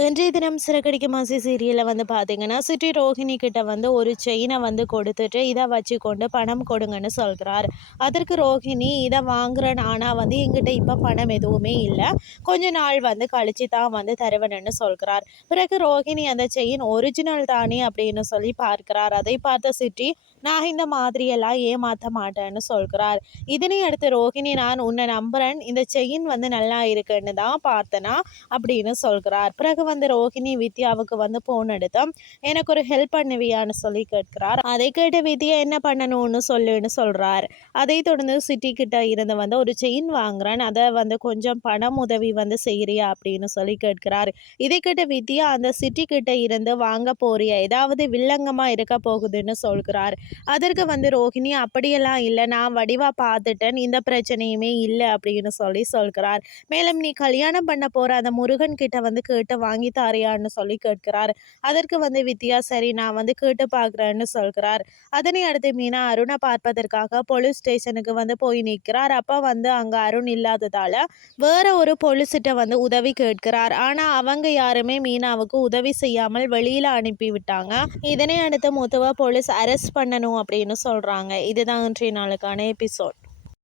இன்றைய தினம் சிறகடிக்க மாசி சீரியலில் வந்து பார்த்தீங்கன்னா சிட்டி ரோஹிணி கிட்ட வந்து ஒரு செயினை வந்து கொடுத்துட்டு இதை வச்சு கொண்டு பணம் கொடுங்கன்னு சொல்கிறார் அதற்கு ரோஹிணி இதை வாங்குறேன் ஆனால் வந்து எங்கிட்ட இப்போ பணம் எதுவுமே இல்லை. கொஞ்ச நாள் வந்து கழிச்சு தான் வந்து தருவேன்னு சொல்கிறார் பிறகு ரோஹிணி அந்த செயின் ஒரிஜினல் தானே அப்படின்னு சொல்லி பார்க்கிறார். அதை பார்த்த சிட்டி நான் இந்த மாதிரியெல்லாம் ஏமாற்ற மாட்டேன்னு சொல்கிறார் இதனை அடுத்து ரோஹிணி நான் உன்னை நம்புறேன். இந்த செயின் வந்து நல்லா இருக்குன்னு தான் பார்த்தனா? அப்படின்னு சொல்கிறார் பிறகு வந்து ரோஹிணி வித்யாவுக்கு வந்து ஃபோன் எடுத்து எனக்கு ஒரு ஹெல்ப் பண்ணுவியான்னு சொல்லி கேட்கிறார். அதை கேட்டு வித்யா என்ன பண்ணணும்னு சொல்லுன்னு சொல்கிறார் அதை தொடர்ந்து சிட்டி கிட்ட இருந்து வந்து ஒரு செயின் வாங்குறேன். அதை வந்து கொஞ்சம் பணம் உதவி வந்து செய்கிறியா அப்படின்னு சொல்லி கேட்கிறார். இதை கேட்ட வித்யா அந்த சிட்டி கிட்ட இருந்து வாங்க போறியா? ஏதாவது வில்லங்கமா இருக்க போகுதுன்னு சொல்கிறார். அதற்கு வந்து ரோஹிணி அப்படியெல்லாம் இல்லை. நான் வடிவா பார்த்துட்டேன். இந்த பிரச்சனையுமே இல்லை. அப்படின்னு சொல்லி சொல்கிறார். மேலும் நீ கல்யாணம் பண்ண போற அந்த முருகன் கிட்ட வந்து கேட்டு வாங்கி தாரியான்னு சொல்லி கேட்கிறார். அதற்கு வந்து வித்யா சரி நான் வந்து கேட்டு பார்க்குறேன்னு சொல்கிறார். அதனை அடுத்து மீனா அருணை பார்ப்பதற்காக போலீஸ் ஸ்டேஷனுக்கு வந்து போய் நிற்கிறார். அப்போ வந்து அங்கே அருண் இல்லாததால் வேற ஒரு போலீஸ்கிட்ட வந்து உதவி கேட்கிறார். ஆனால் அவங்க யாருமே மீனாவுக்கு உதவி செய்யாமல் வெளியில் அனுப்பி விட்டாங்க. இதனை அடுத்து மூத்தவா போலீஸ் அரெஸ்ட் பண்ணணும் அப்படின்னு சொல்கிறாங்க இதுதான் இன்றைய நாளுக்கான எபிசோட்